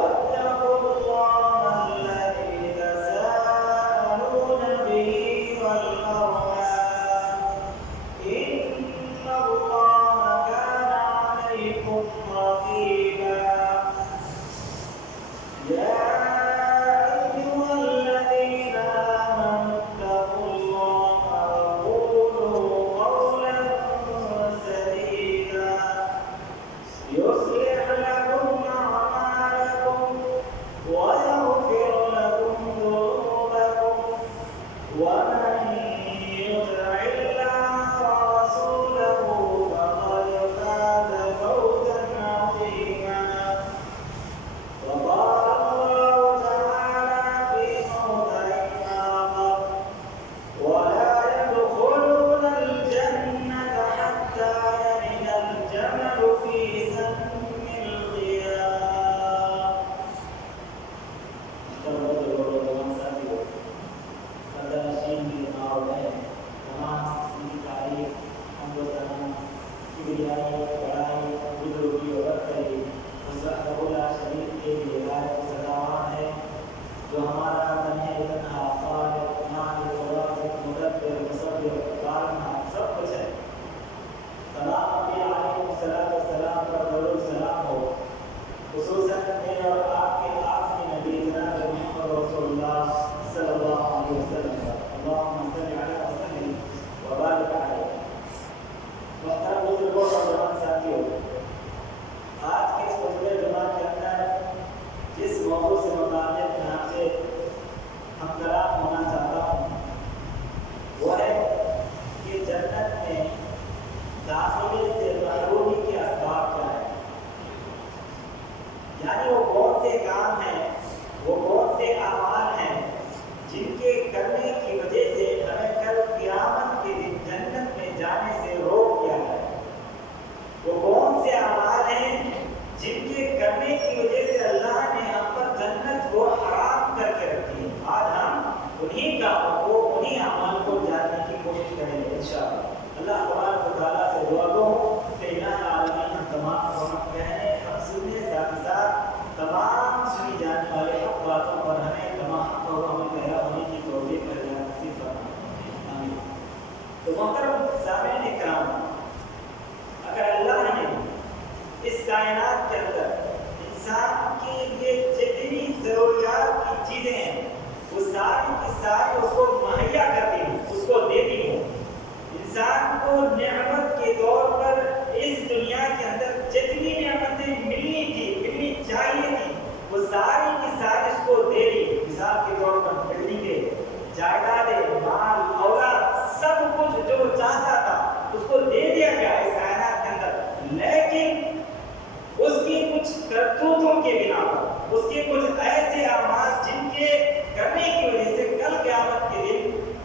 واتقوا الله الذي تساءلون به والأرحام إن الله كان عليكم رقيبا يا أيها الذين آمنوا اتقوا الله وقولوا قولا سديدا يصلح لكم أعمالكم ويغفر لكم ذنوبكم ومن يطع الله ورسوله فقد فاز فوزا عظيما وقال الله تعالى في موضع آخر ولا يدخلون الجنة حتى يلج الجمل في سم الخياط. جو ہمارا سب کچھ ہے تمام انبیاء علیہ السلام پر درود سلام ہو خصوصاً میرے اور آپ کے آخری نبی جناب محمد رسول اللہ صلی اللہ علیہ وسلم اللہم صلی علیہ وسلم وبارک علیہ. محترم بزرگوں اور جوان ساتھیوں، آج کے اس خطبہ جمعہ کے اندر جس موضوع سے متعلق میں آپ سے ہم کلام ہونا چاہتا ہوں وہ ہے کہ جنت میں داخلے سے محرومی کے اسباب کیا ہیں، یعنی وہ کون سے کام ہیں، وہ کون سے اعمال ہیں جن کے کرنے کی وجہ سے ہمیں کل قیامت کے دن جنت میں جانے سے روک دیا جائے. وہ کون سے اعمال ہیں جن کے کرنے کی وجہ سے اللہ نے ہم پر جنت کو حرام کر کے رکھی ہے. آج ہم انہی کاموں کو، انہی اعمال کو جاننے کی کوشش کریں گے انشاءاللہ. اللہ تبارک و تعالیٰ سے دعا گو کہ الہ العالمین ہم تمام کو ہم کہنے، ہم سننے ساتھ ساتھ تمام سنی جانے والے حق باتوں پر ہمیں تمام حق و عمل پیرا ہونے کی توفیق نصیب فرمائے. آمین. تو محترم سامعین کرام، اگر اللہ نے اس کائنات کے اندر انسان کے لیے جتنی ضروریات کی چیزیں ہیں وہ ساری کی ساری اس کو مہیا کر دی ہوں، اس کو دے دی ہوں. انسان کو نعمت کے طور پر اس دنیا کے اندر جتنی نعمتیں ملنی تھی، ملنی چاہیے تھی، وہ ساری کی ساری اس کو دے دی. مثال کے طور پر بلڈنگیں، جائیدادیں، مال، اولاد، سب کچھ جو وہ چاہتا تھا اس کو دے دیا گیا اس کائنات کے اندر. لیکن اس کی کچھ کرتوتوں کے بنا پر، اس کے کچھ ایسے اعمال جن کے کرنے کی وجہ سے کل قیامت کے دن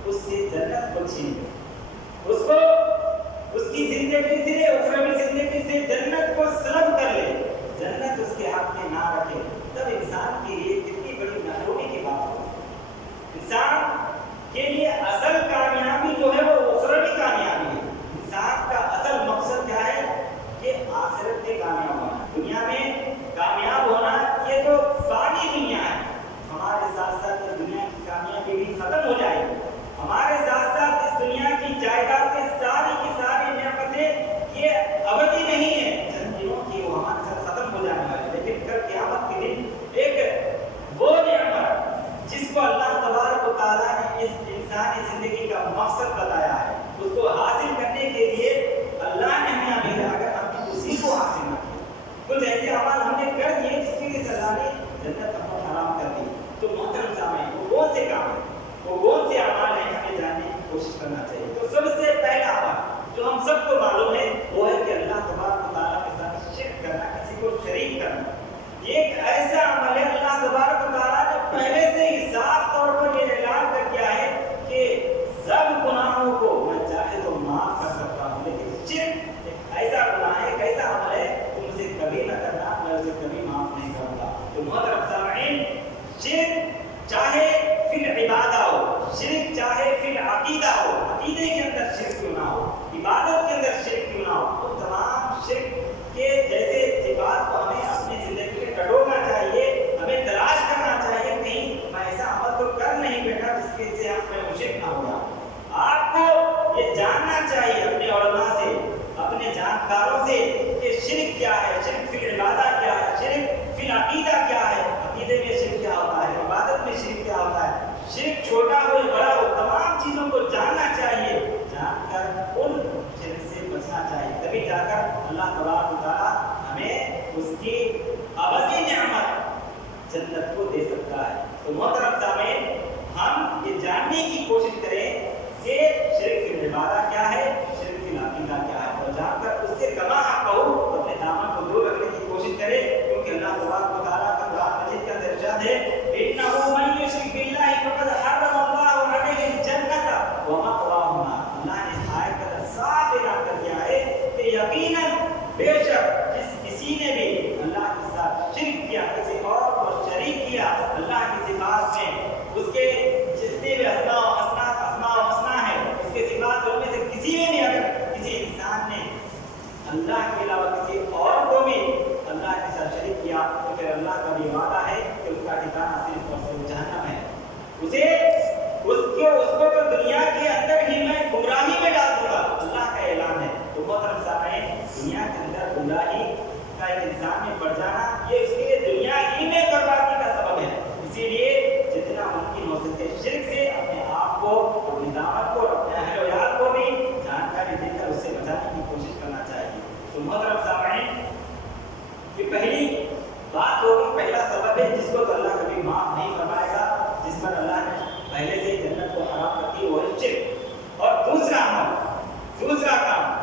اس سے جنت کو چھین لے، اس کو اس کی زندگی سے، اخروی زندگی سے جنت کو سلب کر لے، جنت اس کے ہاتھ میں نہ رکھے. تب انسان کے لیے کتنی بڑی محرومی کی بات ہوگی. انسان کے لیے اصل کامیابی جو ہے وہ اخروی کامیابی ہے. انسان کا اصل مقصد کیا ہے کہ آخرت میں کامیاب ہونا. دنیا میں کامیاب ہونا یہ تو فانی دنیا ہے. ہمارے ساتھ ساتھ اس دنیا کی کامیابی بھی ختم ہو جائے گی. ہمارے ساتھ ساتھ اس دنیا کی جائیدادیں ساری کی ساری نعمتیں یہ ابدی نہیں ہے، چند دنوں کی وہ ہمارے ساتھ ختم ہو جانے والے. لیکن کل قیامت کے دن ایک جنت کو دے سکتا ہے۔ تو محترم سامعین، ہم یہ جاننے کی کوشش کریں کہ شرک فی العبادہ کیا ہے، شرک فی العقیدہ کیا ہے، اور جان کر اس سے کما حق ہو اپنے دامن کو دور رکھنے کی کوشش کریں، کیونکہ اللہ تبارک و تعالیٰ کا قرآن مجید کا ارشاد ہے إِنَّهُ مَن يُشْرِكْ بِاللَّهِ فَقَدْ حَرَّمَ اللَّهُ عَلَيْهِ الْجَنَّةَ وَمَأْوَاهُ النَّارُ۔ اللہ نے اس آیت کا صاف اعلان کر دیا ہے کہ یقیناً بے شک کسی نے بھی اللہ کے ساتھ شرک کیا، کسی اور کو شریک کیا اللہ کی صفات میں، اس کے جتنے بھی اسماء و حسنا ہے، اس کے صفات میں سے کسی میں بھی اگر کسی انسان نے اللہ کے علاوہ کسی اور کو بھی اللہ کے ساتھ شریک کیا تو پھر اللہ کا بھی وعدہ ہے کہ اس کا ٹھکانہ صرف اور صرف جہنم ہے۔ اس کو تو دنیا کے اندر ہی میں گمراہی میں ڈال دوں گا، اللہ کا اعلان ہے۔ تو محترم سامعین، دنیا کے اندر گمراہی کا ایک انسان میں پڑ جانا یہ اس کے لیے دنیا ہی میں بربادی کا سبب ہے۔ اسی لیے جتنا ممکن ہو سکے شرک سے اپنے آپ کو، اپنی دعوت کو، اپنے اہل و عیال کو بھی جانکاری دے کر اس سے بچانے کی کوشش کرنا چاہیے۔ تو محترم سامعین، یہ پہلی بات ہوگی، پہلا سبب ہے جس کو تو اللہ کبھی معاف نہیں فرمائے گا، جس پر اللہ نے پہلے سے جنت کو حرام کر دی، وہ ہے شرک۔ اور دوسرا کام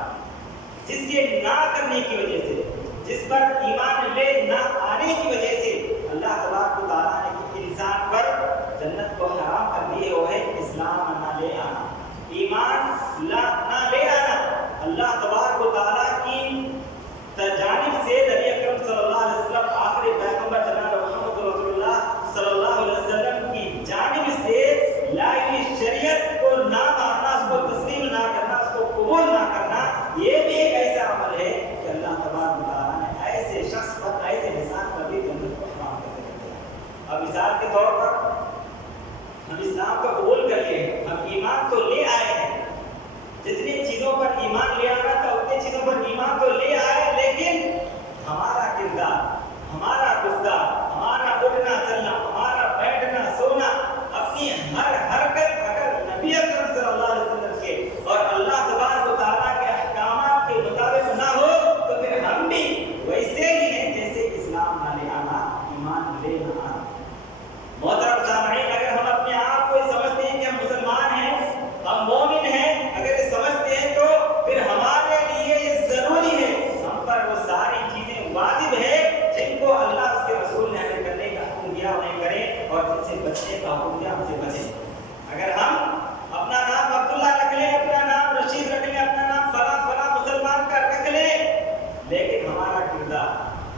جس کے نہ کرنے کی وجہ سے، جس پر ایمان لے نہ آنے کی وجہ سے اللہ تبارک و تعالیٰ نے انسان پر جنت کو حرام کر دی ہے، وہ ہے اسلام نہ لے آنا، ایمان نہ لے آنا۔ اللہ تبارک و تعالیٰ کی جانب سے نبی اکرم صلی اللہ علیہ وسلم آخری پیغمبر جناب محمد رسول اللہ صلی اللہ علیہ وسلم کی جانب سے لائی ہوئی شریعت کو نہ ماننا، اس کو تسلیم نہ کرنا، اس کو قبول نہ کرنا، یہ بھی ایک ایسا عمل ہے کہ اللہ تبارک و تعالیٰ نے ایسے شخص پر، ایسے انسان پر بھی جنت کو حرام کر دیا۔ اب مثال کے طور پر ہم اسلام کو قبول کر لیے ہیں، ہم ایمان تو لے آئے ہیں، جتنی چیزوں پر ایمان لے آنا تھا اتنی چیزوں پر ایمان تو لے آئے، لیکن ہمارا کردار، ہمارا گفتار، ہمارا اٹھنا چلنا، ہمارا بیٹھنا سونا، اپنی ہر حرکت اگر نبی اکرم صلی اللہ علیہ وسلم کے اور اللہ تبارک و تعالیٰ کے احکامات کے مطابق نہ ہو تو پھر ہم بھی ویسے ہی ہیں جیسے اسلام نہ لے آنا، ایمان لے نہ آنا۔ محترم سامعین، اگر ہم اپنے آپ کو سمجھتے ہیں کہ ہم مسلمان ہیں، ہم مومن ہیں، اگر یہ سمجھتے ہیں تو پھر ہمارے لیے یہ ضروری ہے، ہم پر وہ ساری چیزیں واجب ہے جن کو اللہ اس کے رسول نے ہمیں کرنے کا حکم دیا انہیں کریں، اور جن سے بچنے کا حکم دیا ہم سے بچیں۔ اگر ہم اپنا نام عبداللہ رکھ لیں، اپنا نام رشید رکھ لیں، اپنا نام فلاں مسلمان کا رکھ لیں، لیکن ہمارا کردار،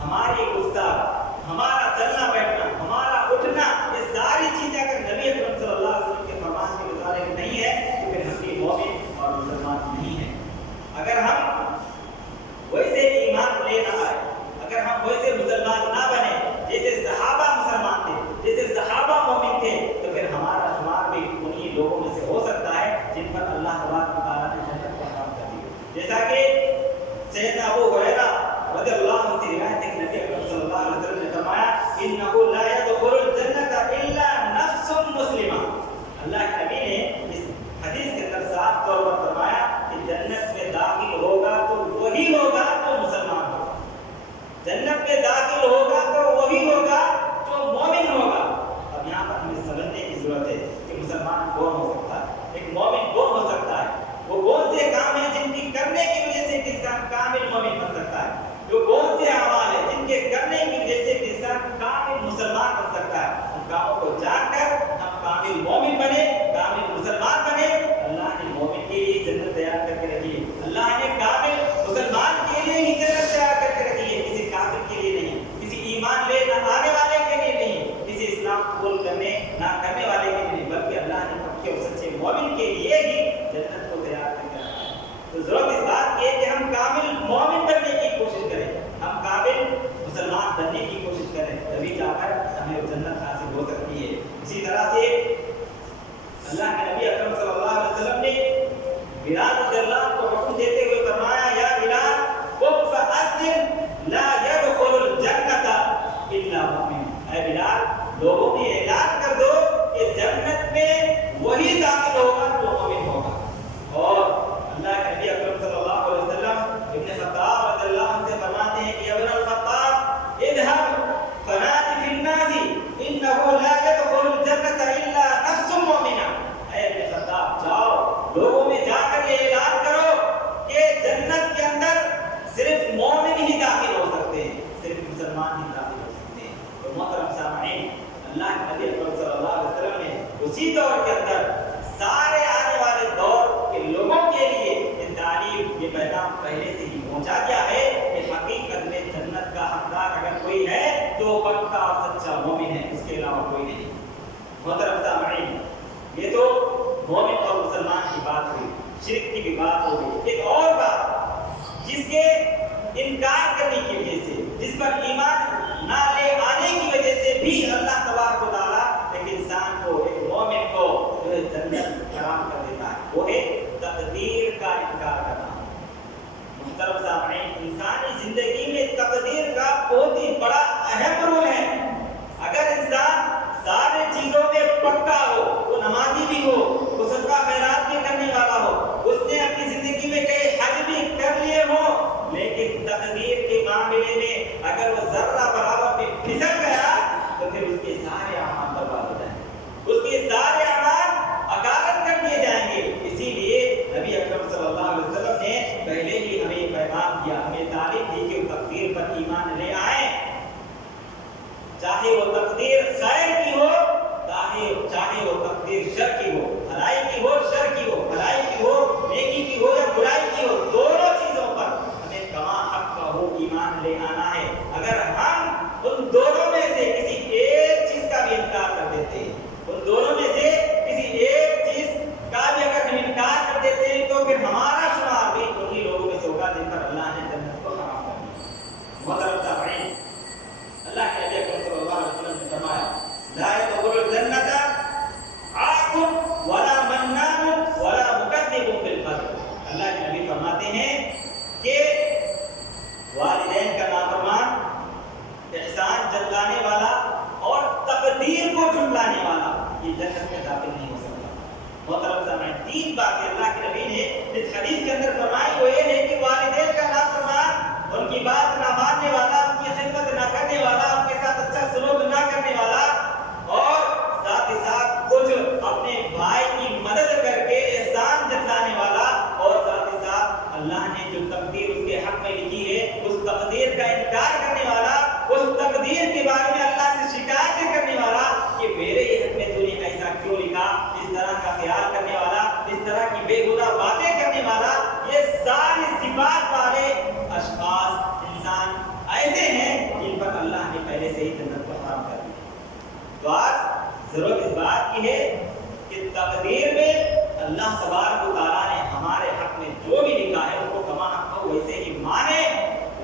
ہماری گفتار، ہمارا چلنا بیٹھنا، ہمارا اٹھنا، یہ ساری چیزیں اگر نبی اکرم صلی اللہ علیہ وسلم کے فرمان کے مطابق نہیں ہے تو پھر ہم بھی مومن اور مسلمان نہیں ہیں۔ اگر ہم ویسے ایمان لے نہ آئے، اگر ہم ویسے مسلمان نہ بنے جیسے صحابہ مسلمان تھے، جیسے صحابہ مومن تھے، تو پھر ہمارا شمار بھی انہی لوگوں میں سے ہو سکتا ہے جن پر اللہ تبارک و تعالیٰ نے جنت کو حرام کر دی۔ جیسا کہ سیدنا ابو ہریرہ رضی اللہ عنہ سے روایت ہے کہ نبی اکرم صلی اللہ علیہ وسلم نے فرمایا انہ لا يدخل الجنۃ الا نفس مسلمہ۔ اللہ کے نبی نے اس حدیث کے اندر صاف طور پر فرمایا کہ جنت میں داخل ہوگا تو وہی ہوگا جو مسلمان ہوگا، جنت میں داخل ہوگا تو وہی ہوگا جو مومن ہوگا۔ اب یہاں پر ہمیں سمجھنے کی ضرورت ہے کہ مسلمان کون ہو سکتا ہے، ایک مومن کون ہو سکتا ہے، وہ کون سے کام ہیں جن کی کرنے کی وجہ سے ایک انسان کامل مومن بن سکتا ہے، جو کون سے اعمال ہیں جن کے کرنے کی وجہ سے ایک انسان کامل مسلمان بن سکتا ہے۔ ان کاموں کو جان کر ہم کامل مومن بنے، کامل مسلمان بنے۔ اللہ نے مومن کے لیے جنت تیار کر کے رکھی ہے، اللہ نے کامل مسلمان کے لیے ہی جنت تیار کر کے رکھی ہے، کسی کافر کے لیے نہیں، کسی ایمان لے نہ آنے والے کے لیے نہیں، کسی اسلام قبول کرنے نہ کرنے والے کے لیے نہیں، بلکہ اللہ نے پکے اور سچے مومن کے لیے ہی جنت کو تیار کر کے رکھا ہے۔ تو ضرورت اس بات کی ہے کہ ہم کامل مومن بننے کی کوشش کریں، ہم کامل مسلمان بننے کی کوشش کریں، تبھی جا کر ہمیں جنت حاصل ہو سکتی ہے۔ اسی طرح سے اللہ کے نبی اکرم صلی اللہ علیہ وسلم نے بلال رضی اللہ عنہ کو حکم دیتے ہوئے فرمایا یا بلال قم فأذن لا يدخل الجنۃ الا مؤمن۔ اے بلال، لوگوں میں اعلان کر دو کہ جنت میں وہی داخل ہوگا جو مومن ہوگا۔ اور اللہ کے نبی اکرم صلی اللہ علیہ وسلم ابن خطاب رضی اللہ عنہ سے فرماتے ہیں کہ ابن الخطاب اذهب فنادي في الناس انه اسی دور کے اندر سارے آنے والے دور کے لوگوں کے لیے یہ تعلیم، یہ پیغام پہلے سے ہی پہنچا دیا ہے کہ حقیقت میں جنت کا حقدار اگر کوئی ہے تو وہ پکا اور سچا مومن ہے، اس کے علاوہ کوئی نہیں۔ محترم سامعین، یہ تو مومن اور مسلمان کی بات ہوئی، شرک کی بھی بات ہو گئی۔ ایک اور بات جس کے انکار کرنے کی وجہ سے، جس پر ایمان نہ لے آنے کی وجہ سے بھی اللہ تبارک و تعالیٰ ایک انسان کو، ایک مومن کو جو ہے جنت حرام کر دیتا ہے، وہ ہے تقدیر کا انکار کرنا۔ محترم سامعین، انسانی زندگی میں تقدیر کا بہت ہی بڑا اہم رول ہے۔ اگر انسان سارے چیزوں میں پکا ہو، وہ نمازی بھی ہو، وہ صدقہ خیرات بھی کرنے والا ہو، اس نے اپنی زندگی میں کئی حج بھی کر لیے ہوں، لیکن تقدیر کے معاملے میں اگر وہ ذرہ برابر میں پھسل گیا تو پھر اس کے سارے اعمال برباد ہو جائیں گے، اس کے سارے اعمال اکارت کر دیے جائیں گے۔ اسی لیے نبی اکرم صلی اللہ علیہ وسلم نے پہلے ہی ہمیں یہ پیغام دیا، ہمیں تعلیم دی کہ تقدیر پر ایمان لے آئیں، چاہے وہ تقدیر خیر کی ہو، چاہے وہ تقدیر شر کی ہو، بھلائی کی ہو، شر کی ہو، بھلائی کی ہو، نیکی کی ہو یا برائی کی ہو، دونوں چیزوں پر ہمیں کما حق کا ہو ایمان لے آنا ہے۔ اگر ہم ان دونوں میں سے کسی ایک چیز کا بھی انکار کر دیتے ہیں، ان دونوں میں سے کسی ایک چیز کا بھی اگر ہم انکار کر دیتے ہیں تو پھر ہمارا شمار بھی انہی لوگوں میں سے ہوگا جن پر اللہ نے جنت کو حرام کر دیا۔ محترم سامعین، اللہ کے نبی اکرم صلی اللہ علیہ وسلم نے فرمایا لا يدخل الجنة عاق ولا منان ولا مكذب بالقدر۔ اللہ کے نبی فرماتے ہیں کہ والدین کا نافرمان، احسان جتلانے والا اور تقدیر کو جھٹلانے والا یہ جنت میں داخل نہیں ہو سکتا۔ محترم سامعین، تین باتیں اللہ کے نبی نے اس حدیث کے اندر فرمائی، وہ یہ ہے کہ والدین کا نافرمان، ان کی بات نہ ماننے والا، ان کی خدمت نہ کرنے والا، ان کے ساتھ اچھا سلوک نہ کرنے والا، اور ساتھ ہی ساتھ کچھ اپنے بھائی کی مدد کر کے احسان جتلانے والا، اور ساتھ ہی ساتھ اللہ نے جو تقدیر اس کے حق میں لکھی ہے اس تقدیر کا انکار کرنے والا، اس تقدیر کے بارے میں اللہ سے شکایتیں کرنے والا کہ میرے یہ حق میں تو نے ایسا کیوں لکھا، اس طرح کا خیال کرنے والا، اس طرح کی بےہودہ باتیں کرنے والا، یہ ساری صفات والے اشخاص، انسان ایسے ہیں جن پر اللہ نے پہلے سے ہی جنت کو حرام کر دیا۔ تو آج ضرورت اس بات کی ہے کہ تقدیر میں اللہ تبارک و تعالیٰ نے ہمارے حق میں جو بھی لکھا ہے اس کو کما حق کو ویسے ہی مانے،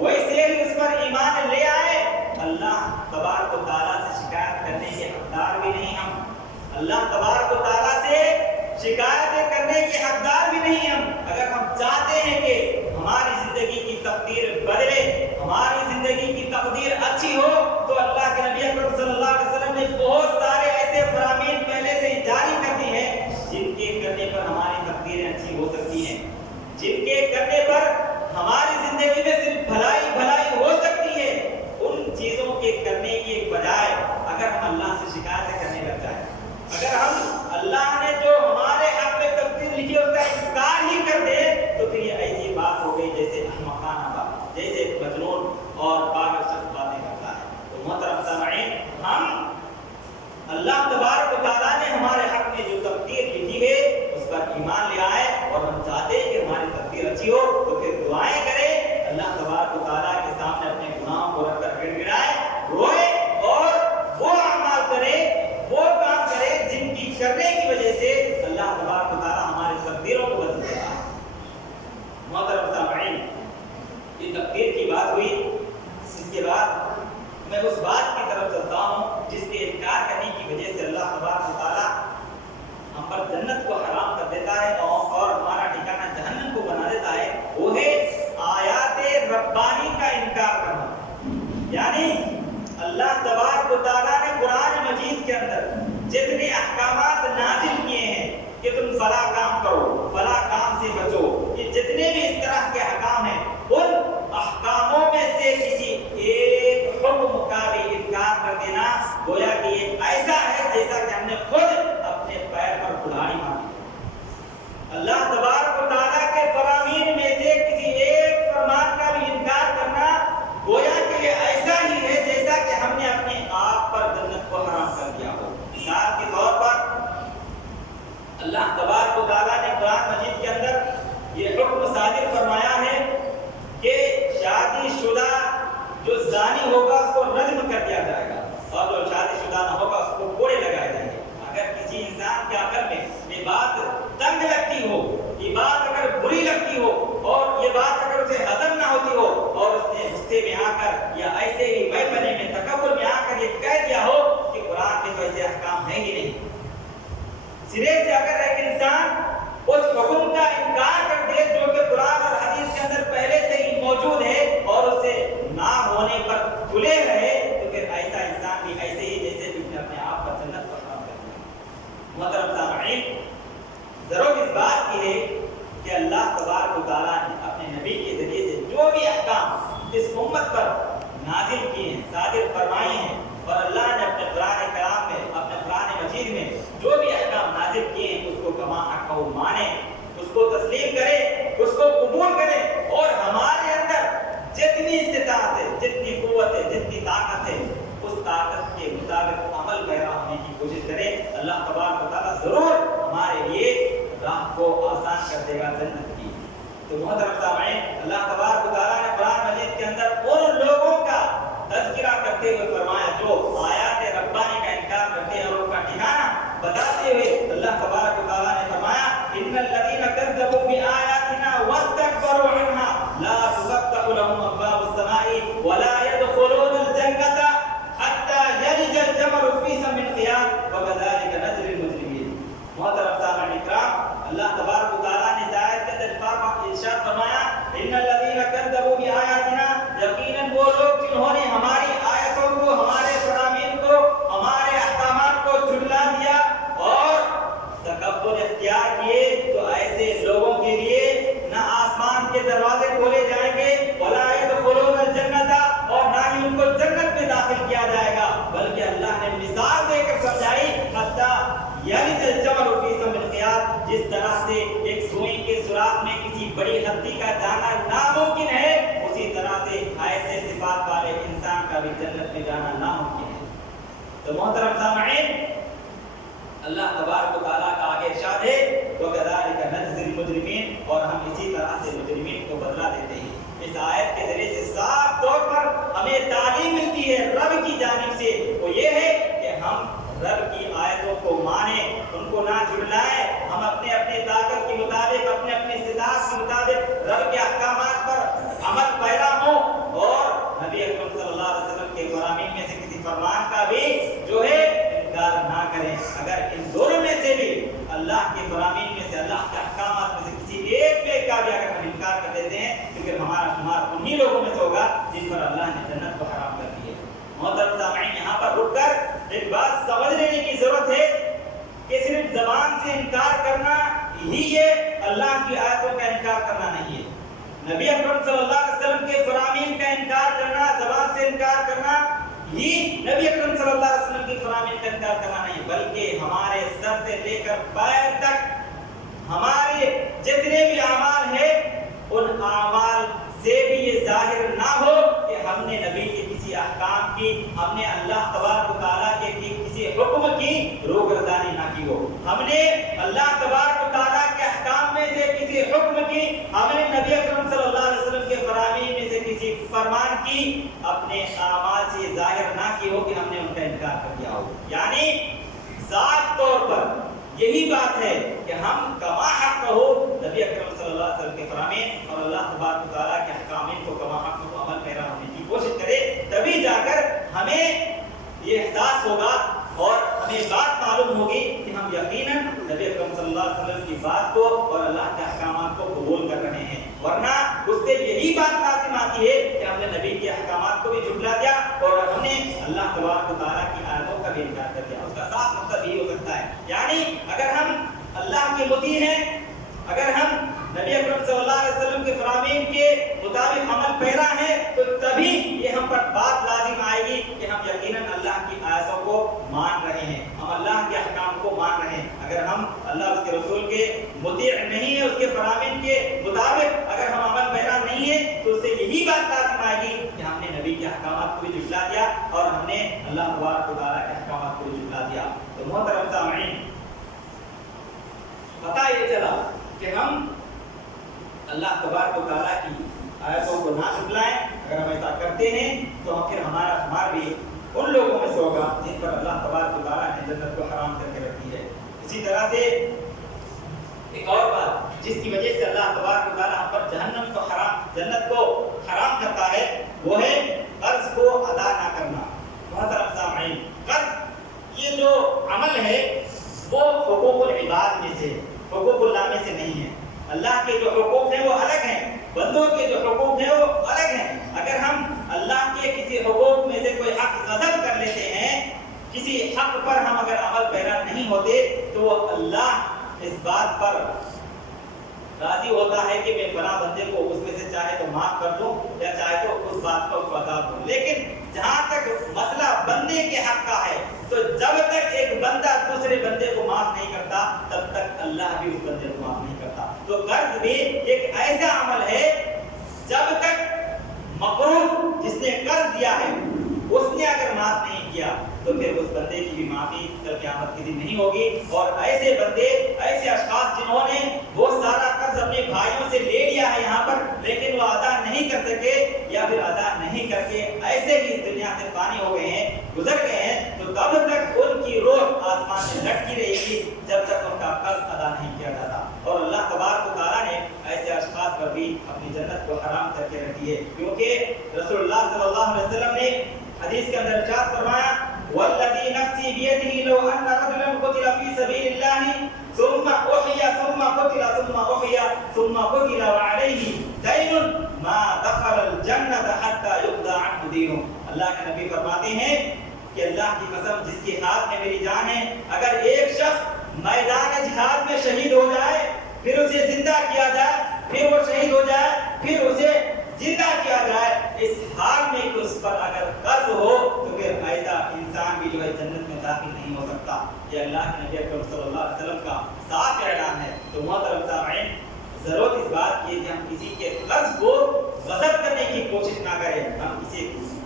ویسے ہی اس پر ایمان لے آئے۔ اللہ تبارک و تعالیٰ سے شکایت کرنے کے حقدار بھی نہیں ہم، اللہ تبارک و تعالیٰ سے شکایتیں کرنے کے حقدار بھی نہیں ہم۔ اگر ہم چاہتے ہیں کہ ہماری زندگی کی تقدیر بدلے، ہماری زندگی کی تقدیر اچھی ہو، تو اللہ کے نبی اکرم صلی اللہ علیہ وسلم نے بہت سارے ایسے فرامین پہلے سے جاری کر دی ہیں جن کے کرنے پر ہماری تقدیریں اچھی ہو سکتی ہیں، جن کے کرنے پر ہماری زندگی میں صرف بھلائی بھلائی ہو سکتی ہے۔ ان چیزوں کے کرنے کے بجائے اگر ہم اللہ سے شکایتیں کرنے لگ جائیں، اگر ہم اللہ نے جو ہمارے حق میں تقدیر لکھی اس کا انکار ہی کر دے، تو پھر یہ ایسی بات ہو گئی جیسے احمقانہ بات، جیسے مجنون اور پاگل شخص باتیں کرتا ہے۔ تو محترم سامعین، ہم اللہ تبارک و تعالیٰ نے ہمارے حق میں جو تقدیر لکھی ہے اس پر ایمان لے آئے، اور ہم چاہتے ہیں کہ ہماری تقدیر اچھی ہو تو پھر دعائیں کریں، اللہ تبارک و تعالیٰ کے سامنے اپنے گناہوں کو رکھ کر گڑ گڑائیں، روئے، اور وہ اعمال کرے، وہ کام کرے جن کی کرنے کی وجہ سے اللہ تبارک و تعالیٰ ہماری تقدیروں کو بدل دیتا ہے۔ محترم سامعین، یہ تقدیر کی بات ہوئی، اس کے بعد میں اس بات کی طرف چلتا ہوں جس کے انکار کرنے کی وجہ سے سرے سے اگر ایک انسان اس حکم کا انکار کر دے جو کہ قرآن اور حدیث کے اندر پہلے سے ہی موجود ہے اور اسے نہ ہونے پر تلے رہے تو پھر ایسا انسان بھی ایسے ہی جیسے اس نے اپنے آپ پر جنت پر حرام کر دیا۔ محترم سامعین، ضرورت اس بات کی ہے کہ اللہ تبارک و تعالیٰ نے اپنے نبی کے ذریعے سے جو بھی احکام اس امت پر نازل کیے ہیں، صادر فرمائے ہیں، اور اللہ نے اپنے قرآن کلام میں، اپنے قرآن مجید میں جو بھی احکام نازل کیے ہیں اس کو کما حق وہ مانے، اس کو تسلیم کرے، اس کو قبول کرے، اور ہمارے اندر جتنی استطاعت ہے، جتنی قوت ہے، جتنی طاقت ہے، اس طاقت کے مطابق عمل پیرا ہونے کی کوشش کرے۔ اللہ تبارک و تعالیٰ ضرور ہمارے لیے راہ کو آسان کر دے گا جنت کی۔ تو محترم سامعین، اللہ تبارک و تعالیٰ نے قرآن مجید کے اندر ان لوگوں کا تذکرہ کرتے ہوئے فرمایا جو آیات ربانی کا انکار کرتے ہیں اور ان کا ٹھکانہ بتاتے ہوئے اللہ تبارک و تعالیٰ نے فرمایا ان الذین کذبوا بآیاتنا واستکبروا عنها لا تفتح لهم ابواب السماء ولا يدخلون الجنة حتى يلج الجمل في سم الخياط وكذلك نجزي المجرمين۔ محترم سامعین اکرام، اللہ تبارک و تعالیٰ نے اس آیت کے اندر ارشاد فرمایا ان الذین کذبوا بآیاتنا، یقیناً وہ لوگ جنہوں نے ہماری آیتوں کو، ہمارے فرامین کو، ہمارے احکامات کو جھٹلا دیا اور تکبر اختیار کیے، تو ایسے لوگوں کے لیے نہ آسمان کے دروازے کھولے جائیں گے ولا يدخلون الجنۃ، اور نہ ہی ان کو جنت میں داخل کیا جائے گا، بلکہ اللہ نے مثال دے کر سمجھائی حتی یلج الجمل فی سم الخیاط، جس طرح سے ایک سوئی کے سوراخ میں کسی بڑی ہڈی کا جانا ناممکن ہے، اسی طرح سے ایسے صفات والے انسان کا بھی جنت میں جانا ناممکن ہے۔ تو محترم سامعین، اللہ تبارک و تعالیٰ کا آگے ارشاد ہے وَكَذَلِكَ نَجْزِي الْمُجْرِمِينَ، اور ہم اسی طرح سے مجرمین کو بدلہ دیتے ہیں۔ اس آیت کے ذریعے سے صاف طور پر ہمیں تعلیم ملتی ہے رب کی جانب سے، وہ یہ ہے کہ ہم رب کی آیتوں کو مانیں، ان کو نہ جھٹلائیں، ہم اپنے اپنے طاقت کے مطابق، اپنے اپنے استطاعت کے مطابق رب کے احکامات پر عمل پیرا ہوں، اور نبی اکرم صلی اللہ علیہ وسلم کے فرامین میں سے کسی فرمان کا بھی جو ہے انکار نہ کریں۔ اگر ان دونوں میں سے بھی اللہ کے فرامین میں سے، اللہ کے احکامات میں سے کسی ایک بھی کا بھی اگر ہم انکار کر دیتے ہیں تو پھر ہمارا شمار انہی لوگوں میں سے ہوگا جن پر اللہ نے جنت کو حرام کر دی ہے۔ محترم سامعین، یہاں پر رک کر ایک بات سمجھ لینے کی ضرورت ہے کہ صرف زبان سے انکار کرنا ہی یہ اللہ کی آیتوں کا انکار کرنا نہیں ہے۔ نبی اکرم صلی اللہ علیہ وسلم کے فرامین کا انکار کرنا، زبان سے انکار کرنا ہی نبی اکرم صلی اللہ علیہ وسلم کی فرامین کا انکار کرنا نہیں، بلکہ ہمارے سر سے لے کر پیر تک ہمارے جتنے بھی اعمال ہیں ان اعمال سے بھی یہ ظاہر نہ ہو کہ ہم نے نبی کے کسی احکام کی، ہم نے اللہ تبارک و تعالیٰ کے کسی حکم کی روگردانی نہ کی ہو، ہم نے اللہ تبارک و تعالیٰ کے احکام میں سے کسی حکم کی، ہم نے نبی اکرم صلی اللہ علیہ وسلم کے فرامین میں سے کسی فرمان کی اپنے اعمال سے ظاہر نہ کی ہو کہ ہم نے ان کا انکار کر دیا ہو۔ یعنی صاف طور پر یہی بات ہے کہ ہم کما حق ہو نبی اکرم صلی اللہ علیہ وسلم کے فرامین اور اللہ تبارک و تعالیٰ کے احکامات کو کما حق کو عمل پیرا ہونے کی کوشش کرے، تبھی جا کر ہمیں یہ احساس ہوگا اور ہمیں بات معلوم ہوگی کہ ہم یقیناً نبی اکرم صلی اللہ علیہ وسلم کی بات کو اور اللہ کے احکامات کو قبول کر رہے ہیں، ورنہ اس سے یہی بات لازم آتی ہے کہ ہم نے نبی کے احکامات کو بھی جھٹلا دیا اور ہم نے اللہ تبارک و تعالیٰ کی آیتوں کا بھی انکار کر دیا۔ اس کا صاف مطلب یہی ہو سکتا ہے، یعنی اگر ہم اللہ کے مطیع ہیں، اگر ہم نبی اکرم صلی اللہ علیہ وسلم کے فرامین کے مطابق عمل پیرا ہے تو تبھی یہ ہم پر بات لازم آئے گی کہ ہم یقیناً اللہ کی آیتوں کو مان رہے ہیں، ہم اللہ کے احکام کو مان رہے ہیں۔ اگر ہم اللہ اس کے رسول کے مطیع نہیں ہیں، اس کے فرامین کے مطابق اگر ہم عمل پیرا نہیں ہیں تو اس سے یہی بات لازم آئے گی کہ ہم نے نبی کے احکامات کو بھی جھٹلا دیا اور ہم نے اللہ تبارک و تعالیٰ کے احکامات کو بھی جھٹلا دیا۔ تو محترم سامعین، پتہ یہ چلا کہ ہم اللہ تبارک و تعالیٰ کی آیتوں کو نہ جھٹلائیں۔ اگر ہم ایسا کرتے ہیں تو پھر ہمارا شمار بھی ان لوگوں میں سے ہوگا جن پر اللہ تبارک و تعالیٰ نے جنت کو حرام کر کے رکھی ہے۔ اسی طرح سے ایک اور بات جس کی وجہ سے اللہ تبارک و تعالیٰ ہم پر جنت کو حرام کرتا ہے وہ ہے قرض کو ادا نہ کرنا۔ محترم سامعین، قرض یہ جو عمل ہے وہ حقوق العباد میں سے، حقوق اللہ میں سے نہیں ہے۔ اللہ کے جو حقوق ہیں وہ الگ ہیں، بندوں کے جو حقوق ہیں وہ الگ ہیں۔ اگر ہم اللہ کے کسی حقوق میں سے کوئی حق غصب کر لیتے ہیں، کسی حق پر ہم اگر عمل پیرا نہیں ہوتے، تو اللہ اس بات پر راضی ہوتا ہے کہ میں فلاں بندے کو اس میں سے چاہے تو معاف کر دوں یا چاہے تو اس بات کو اس کو عذاب دوں۔ لیکن جہاں تک مسئلہ بندے کے حق کا ہے، تو جب تک ایک بندہ دوسرے بندے کو معاف نہیں کرتا، تب تک اللہ بھی اس بندے کو معاف نہیں کرتا۔ تو قرض بھی ایک ایسا عمل ہے، جب تک مقروض جس نے قرض دیا ہے اس نے اگر معاف نہیں کیا، تو پھر اس بندے کی بھی معافی کل قیامت کے دن نہیں ہوگی۔ اور ایسے بندے، ایسے اشخاص جنہوں نے بہت سارا قرض اپنے بھائیوں سے لے لیا ہے یہاں پر، لیکن وہ ادا نہیں کر سکے، یا پھر ادا نہیں کر کے ایسے ہی اس دنیا سے فانی ہو گئے ہیں، گزر گئے ہیں، تو تب تک ان کی روح آسمان میں لٹکی رہے گی جب تک ان کا قرض ادا نہیں کیا جاتا۔ اور اللہ تبارک و تعالیٰ نے ایسے اشخاص پر بھی اپنی جنت کو حرام کر کے رکھی ہے، کیونکہ رسول اللہ صلی اللہ علیہ وسلم نے حدیث کے اندر ارشاد فرمایا، والذی نفسی بیدہ لو ان رجلا قتل فی سبیل اللہ ثم احیا ثم قتل ثم احیا ثم قتل وعلیہ دین ما دخل الجنۃ حتی یقضى عنہ دینہ۔ اللہ کے نبی فرماتے ہیں کہ اللہ کی قسم جس کے ہاتھ میں میری جان ہے، اگر ایک شخص میدان جہاد میں شہید ہو جائے، پھر اسے زندہ کیا جائے، پھر وہ شہید ہو جائے، پھر اسے زندہ کیا جائے، اس حال میں کہ اس پر اگر قرض ہو، تو پھر ایسا انسان بھی جو ہے جنت میں داخل نہیں ہو سکتا۔ یہ اللہ کے نبی اکرم صلی اللہ علیہ وسلم کا صاف اعلان ہے۔ تو محترم سامعین، ضرورت اس بات کی ہے کہ ہم کسی کے قرض کو غصب کرنے کی کوشش نہ کریں، ہم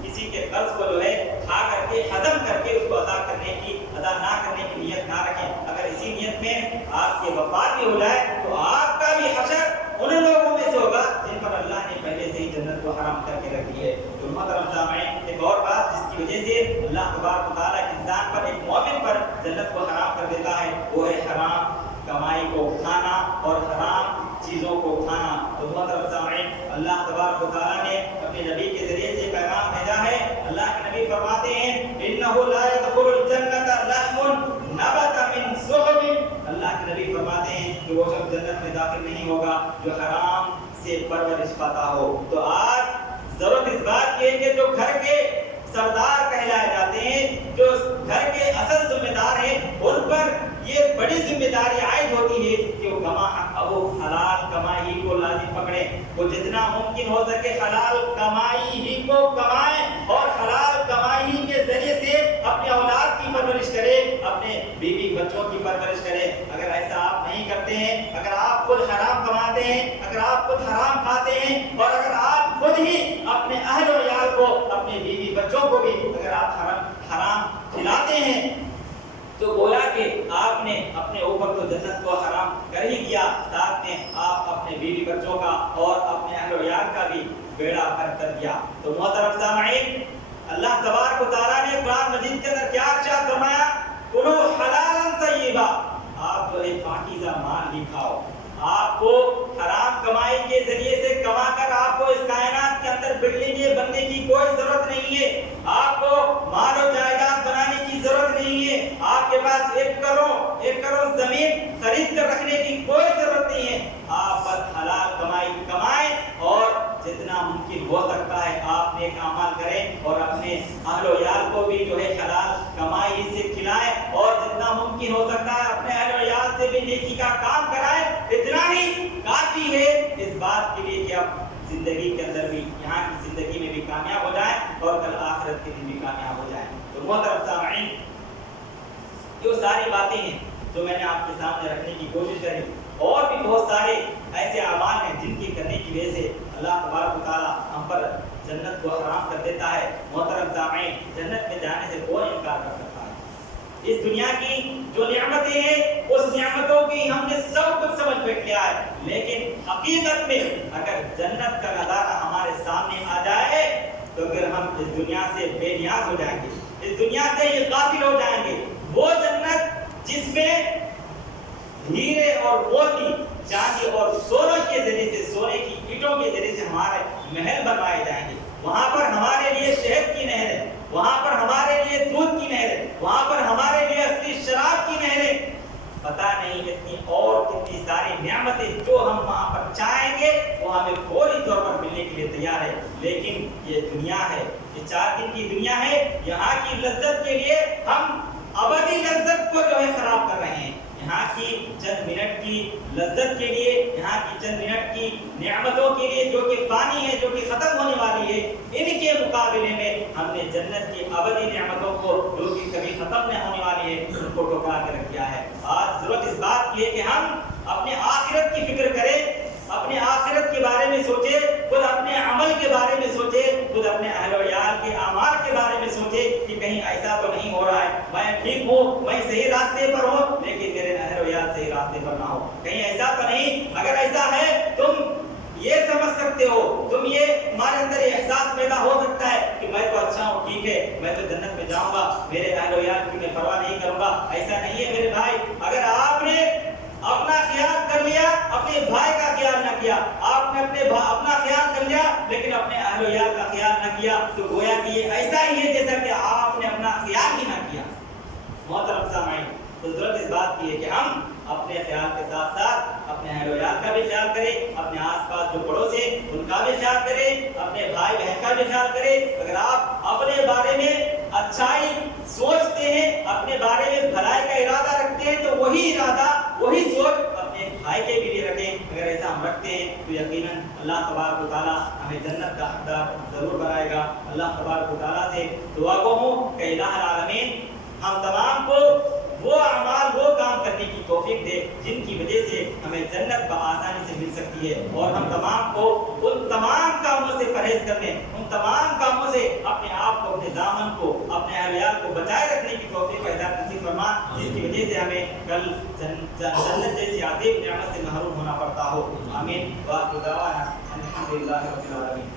کسی کے قرض کو جو ہے کھا کر کے ہضم کر کے اس کو ادا نہ کرنے کی نیت نہ رکھیں۔ اگر اسی نیت میں آپ کی وفات بھی ہو جائے، تو آپ کا بھی حشر ان لوگوں میں سے ہوگا جن پر اللہ نے پہلے سے ہی جنت کو حرام کر کے رکھی ہے۔ تو محترم سامعین، ایک اور بات جس کی وجہ سے اللہ تبارک و تعالیٰ انسان پر، ایک مومن پر جنت کو حرام کر دیتا ہے، وہ ہے حرام کمائی کو کھانا اور حرام چیزوں کو کھانا۔ تو محترم سامعین، اللہ تبارک و تعالیٰ نے اپنے نبی کے ذریعے سے پیغام بھیجا ہے۔ اللہ کے نبی فرماتے ہیں، انہ لا يدخل الجنۃ لحم نبت من صحب۔ اللہ کے نبی فرماتے ہیں کہ وہ شخص جنت میں داخل نہیں ہوگا جو حرام سے پرورش پاتا ہو۔ تو آج ضرورت اس بات کی ہے کہ جو گھر کے سردار کہلائے جاتے ہیں، جو گھر کے اصل ذمہ دار ہیں، ان پر یہ بڑی ذمہ داری عائد ہوتی ہے کہ وہ حلال کمائی کو لازم پکڑیں، وہ جتنا ممکن ہو سکے حلال کمائی ہی کو کمائیں، اور حلال کمائی کے ذریعے سے اپنے اولاد کی پرورش کرے، اپنے بیوی بچوں کی پرورش کرے۔ اگر ایسا آپ نہیں کرتے ہیں، اگر آپ خود حرام کماتے ہیں، اگر آپ خود حرام کھاتے ہیں، اور اگر آپ خود ہی اپنے اہل و عیال کو، اپنے بیوی بچوں کو بھی اگر آپ حرام کھلاتے ہیں، تو گویا کہ آپ نے اپنے اوپر تو جنت کو حرام کر ہی دیا، ساتھ میں آپ اپنے بیوی بچوں کا اور اپنے اہل و عیال کا بھی بیڑا غرق کر دیا۔ تو محترم سامعین، اللہ تبارک و تعالیٰ نے قرآن مجید کے اندر کیا ارشاد فرمایا، کلوا حلالا طیبا، آپ جو ہے پاکیزہ مال ہی کھاؤ۔ آپ کو حرام کمائی کے ذریعے سے کما کر آپ کو اس کائنات کے اندر بلڈنگیں بننے کی کوئی ضرورت نہیں ہے، آپ کو مال و جائیداد بنانے کی ضرورت نہیں ہے، آپ کے پاس ایک کروڑ زمین خرید کر رکھنے کی کوئی ضرورت نہیں ہے۔ آپ بس حلال کمائی کمائیں، اور جتنا ممکن ہو سکتا ہے آپ نیک اعمال کریں، اور اپنے اہل و عیال کو بھی جو ہے حلال کمائی سے کھلائیں، اور جتنا ممکن ہو سکتا ہے اپنے اہل و عیال سے بھی نیکی کا کام کرائیں۔ اتنا ہی کافی ہے اس بات کے لیے کہ آپ زندگی کے اندر بھی، یہاں کی زندگی میں بھی کامیاب ہو جائیں، اور کل آخرت کے دن بھی کامیاب ہو جائیں۔ تو محترم سامعین، یہ ساری باتیں ہیں جو میں نے آپ کے سامنے رکھنے کی کوشش کری، اور بھی بہت سارے ایسے اعمال ہیں جن کی کرنے کی وجہ سے اللہ تبارک و تعالیٰ ہم پر جنت کو حرام کر دیتا ہے۔ محترم سامعین، جنت میں جانے سے کون انکار کر سکتا ہے؟ اس دنیا کی جو نعمتیں ہیں، اس نعمتوں کی ہم نے سب کچھ سمجھ بیٹھ لیا ہے، لیکن حقیقت میں اگر جنت کا نظارہ ہمارے سامنے آ جائے تو پھر ہم اس دنیا سے بے نیاز ہو جائیں گے، اس دنیا سے یہ غافل ہو جائیں گے۔ وہ جنت جس میں ہیرے اور موتی، چاندی اور سونے کے ذریعے سے، سونے کی اینٹوں کے ذریعے سے ہمارے محل بنوائے جائیں گے، وہاں پر ہمارے لیے شہد کی نہریں، وہاں پر ہمارے لیے دودھ کی نہریں، وہاں پر ہمارے لیے اصلی شراب کی نہریں دنیا ہے، یہ 4 دن کی دنیا ہے، یہاں کی لذت کے لیے ہم ابدی لذت کو جو ہے خراب کر رہے ہیں۔ یہاں کی چند منٹ کی لذت کے لیے، یہاں کی چند منٹ کی نعمتوں کے لیے جو کہ فانی ہے، جو کہ ختم ہونے والی ہے، ان کے مقابلے میں ہم نے جنت کی ابدی نعمتوں کو جو کہ کبھی ختم نہیں ہونے والی ہے، ان کو ٹھکرا کے رکھ دیا ہے۔ آج ضرورت اس بات کی ہے کہ ہم اپنے آخرت کی فکر کریں، اپنے آخرت کے بارے میں سوچے، خود اپنے عمل کے بارے میں سوچے، خود اپنے اہل و عیال کے اعمال کے بارے میں سوچے کہ کہیں ایسا تو نہیں ہو رہا ہے، میں ٹھیک ہوں، میں صحیح راستے پر ہوں، لیکن میرے اہل و عیال صحیح راستے پر نہ ہو، کہیں ایسا تو نہیں۔ اگر ایسا ہے تم یہ سمجھ سکتے ہو، تم یہ ہمارے اندر یہ احساس پیدا ہو سکتا ہے کہ میں تو اچھا ہوں، ٹھیک ہے، میں تو جنت میں جاؤں گا، میرے اہل و عیال کی میں پرواہ نہیں کروں گا، ایسا نہیں ہے میرے بھائی۔ اگر آپ نے اپنا خیال کر لیا، اپنے بھائی کا خیال نہ کیا، آپ نے اپنا خیال کر لیا لیکن اپنے اہل و عیال کا خیال نہ کیا، تو گویا کہ یہ ایسا ہی ہے جیسا کہ آپ نے اپنا خیال ہی نہ کیا۔ محترم سامعین، تو ضرورت اس بات کی ہے کہ ہم اپنے خیال کے ساتھ ساتھ اپنے اہل و عیال کا بھی خیال کریں، اپنے آس پاس جو پڑوس ہیں ان کا بھی خیال کریں، اپنے بھائی بہن کا بھی خیال کریں۔ اگر آپ اپنے بارے میں اچھائی سوچتے ہیں، اپنے بارے میں بھلائی کا ارادہ رکھتے ہیں، تو وہی ارادہ، وہی سوچ اپنے بھائی کے بھی لیے رکھیں۔ اگر ایسا ہم رکھتے ہیں تو یقیناً اللہ تبارک و تعالیٰ ہمیں جنت کا حقدار ضرور بنائے گا۔ اللہ تبارک و تعالیٰ سے دعا گو ہوں کہ الہ العالمین ہم تمام کو وہ اعمال، وہ کام کرنے کی توفیق دے جن کی وجہ سے ہمیں جنت بآسانی سے مل سکتی ہے، اور ہم تمام کو ان تمام کاموں سے پرہیز کرنے، ان تمام کاموں سے اپنے آپ کو، اپنے دامن کو، اپنے اہل ویال کو بچائے رکھنے کی توفیق پیدا نصیب فرما، جس کی وجہ سے ہمیں کل جنت جیسی عظیم نعمت سے محروم ہونا پڑتا ہو۔ آمین۔ وآخر دعوانا الحمدللہ رب العالمین۔